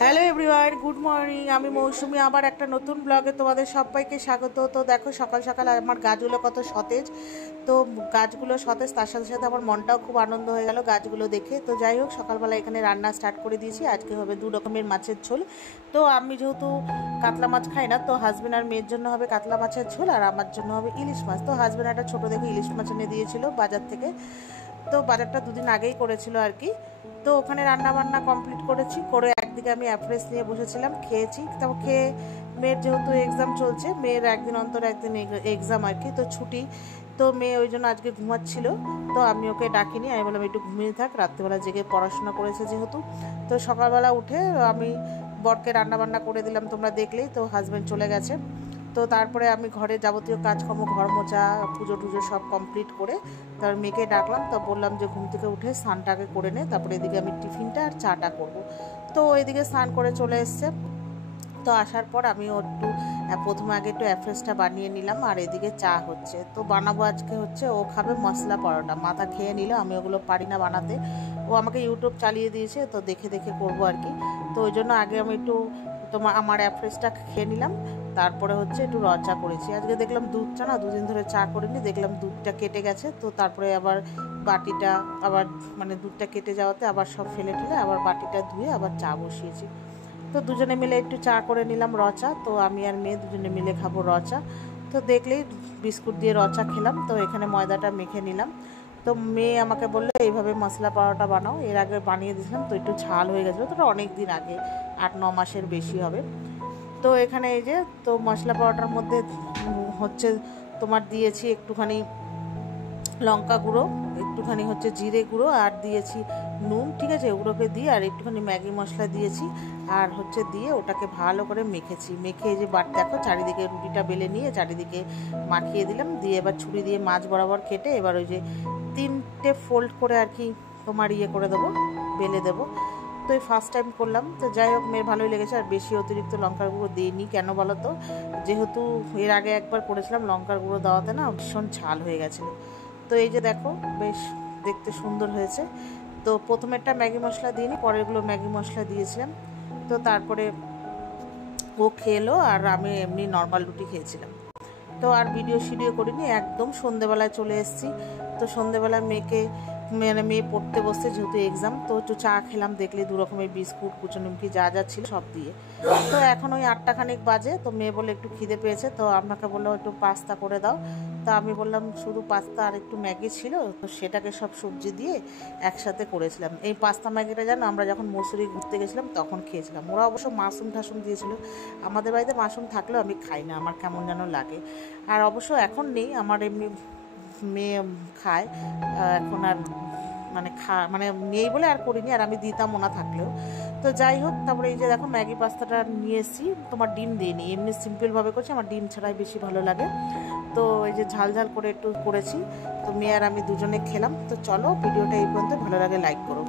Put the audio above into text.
Hello everyone, good morning. আমি মৌসুমি, আবার একটা নতুন ব্লগে তোমাদের সবাইকে স্বাগত। তো দেখো সকাল সকাল আমার গাছগুলো কত সতেজ। তো গাছগুলো সতেজ, তার সাথে সাথে আমার মনটাও খুব আনন্দ হয়ে গেল গাছগুলো দেখে। তো যাই হোক, সকালবেলা এখানে রান্না স্টার্ট করে দিয়েছি। আজকে হবে 2 রকমের মাছের ঝোল। তো আমি যেহেতু কাতলা মাছ খাই না, তো হাজব্যান্ড আর মেয়ের জন্য হবে কাতলা মাছের ঝোল, আর আমার জন্য হবে ইলিশ মাছ। তো হাজব্যান্ড একটা ছোটো দেখে ইলিশ মাছ এনে দিয়েছিল বাজার থেকে। তো বাজারটা 2 দিন আগেই করেছিল আর কি। তো ওখানে রান্না বান্না কমপ্লিট করেছি, করে একদিকে আমি অ্যাপ্রেস নিয়ে বসেছিলাম, খেয়েছি। তারপর খেয়ে মেয়ের যেহেতু এক্সাম চলছে, মেয়ের একদিন অন্তর একদিন এক্সাম আর কি, তো ছুটি। তো মেয়ে ওই জন্য আজকে ঘুমাচ্ছিল। তো আমি ওকে ডাকিনি, আমি বললাম একটু ঘুমিয়ে থাক, রাত্রিবেলা জেগে পড়াশোনা করেছে যেহেতু। তো সকালবেলা উঠে আমি বরকে রান্না বান্না করে দিলাম, তোমরা দেখলেই। তো হাজব্যান্ড চলে গেছে। তো তারপরে আমি ঘরে যাবতীয় কাজকর্ম, ঘর মোছা, পুজো টুজো সব কমপ্লিট করে তারপর মেয়েকে ডাকলাম। তো বললাম যে ঘুম থেকে উঠে স্নানটাকে করে নে, তারপরে এদিকে আমি টিফিনটা আর চাটা করব। তো এদিকে স্নান করে চলে এসছে। তো আসার পর আমি একটু প্রথমে আগে একটু অ্যাফ্রেসটা বানিয়ে নিলাম, আর এদিকে চা হচ্ছে। তো বানাবো আজকে হচ্ছে, ও খাবে মশলা পরোটা। মাথা খেয়ে নিল, আমি ওগুলো পারি না বানাতে। ও আমাকে ইউটিউব চালিয়ে দিয়েছে, তো দেখে দেখে করবো আর কি। তো ওই জন্য আগে আমি একটু আমার অ্যাফ্রেসটা খেয়ে নিলাম, তারপরে হচ্ছে একটু র চা করেছি। আজকে দেখলাম দুধটা না, 2 দিন ধরে চা করিনি, দেখলাম দুধটা কেটে গেছে। তো তারপরে আবার বাটিটা আবার মানে দুধটা কেটে যাওয়াতে আবার সব ফেলে ঠেলে আবার বাটিটা ধুয়ে আবার চা বসিয়েছি। তো দুজনে মিলে একটু চা করে নিলাম, র চা। তো আমি আর মেয়ে দুজনে মিলে খাবো র চা। তো দেখলেই বিস্কুট দিয়ে র চা খেলাম। তো এখানে ময়দাটা মেখে নিলাম। তো মেয়ে আমাকে বললো এইভাবে মশলা পরোটা বানাও, এর আগে বানিয়ে দিয়েছিলাম, তো একটু ঝাল হয়ে গেছিলো। তো অনেক দিন আগে, 8-9 মাসের বেশি হবে। তো এখানে এই যে, তো মশলা পরোটার মধ্যে হচ্ছে তোমার দিয়েছি একটুখানি লঙ্কা গুঁড়ো, একটুখানি হচ্ছে জিরে গুঁড়ো, আর দিয়েছি নুন, ঠিক আছে, ওগুলোকে দিয়ে আর একটুখানি ম্যাগি মশলা দিয়েছি, আর হচ্ছে দিয়ে ওটাকে ভালো করে মেখেছি। মেখে এই যে দেখো চারিদিকে রুটিটা বেলে নিয়ে চারিদিকে মাখিয়ে দিলাম, দিয়ে এবার ছুরি দিয়ে মাছ বরাবর কেটে এবার ওই যে 3টে ফোল্ড করে আর কি তোমার ইয়ে করে দেবো, বেলে দেবো। তো এই ফার্স্ট টাইম করলাম। তো যাই হোক, মেয়ের ভালোই লেগেছে। আর বেশি অতিরিক্ত লঙ্কার গুঁড়ো দিইনি, কেন বলো তো, যেহেতু এর আগে একবার করেছিলাম লঙ্কার গুঁড়ো দেওয়াতে না ভীষণ ঝাল হয়ে গেছিলো। তো এই যে দেখো, বেশ দেখতে সুন্দর হয়েছে। তো প্রথমেরটা ম্যাগি মশলা দিইনি, পরেরগুলো ম্যাগি মশলা দিয়েছিলাম। তো তারপরে ও খেলো, আর আমি এমনি নর্মাল রুটি খেয়েছিলাম। তো আর ভিডিও করিনি, একদম সন্ধেবেলায় চলে এসেছি। তো সন্ধেবেলায় মেয়ে পড়তে বসতে, যেহেতু এক্সাম, তো একটু চা খেলাম। দেখলে 2 রকমের বিস্কুট, কুচো নিমকি যা যা ছিল সব দিয়ে। তো এখন ওই 8টা খানিক বাজে। তো মেয়ে বলে একটু খিদে পেয়েছে, তো আপনাকে বললো একটু পাস্তা করে দাও। তা আমি বললাম শুধু পাস্তা আর একটু ম্যাগি ছিল, তো সেটাকে সব সবজি দিয়ে একসাথে করেছিলাম। এই পাস্তা ম্যাগিটা জানো, আমরা যখন মসুরি ঘুরতে গেছিলাম তখন খেয়েছিলাম। ওরা অবশ্য মাশরুম ঠাসুম দিয়েছিল, আমাদের বাড়িতে মাশরুম থাকলেও আমি খাই না, আমার কেমন যেন লাগে। আর অবশ্য এখন নেই, আমার এমনি মেয়ে খায় এখন, আর মানে নেই বলে আর করিনি, আর আমি দিতামও না থাকলেও। তো যাই হোক, তারপরে এই যে দেখো ম্যাগি পাস্তাটা নিয়ে এসেছি, তোমার ডিম দিইনি, এমনি সিম্পলভাবে করছি, আমার ডিম ছাড়াই বেশি ভালো লাগে। তো এই যে ঝাল ঝাল করে একটু করেছি। তো মেয়ে আর আমি দুজনে খেলাম। তো চলো, ভিডিওটা এই পর্যন্ত, ভালো লাগে লাইক করো।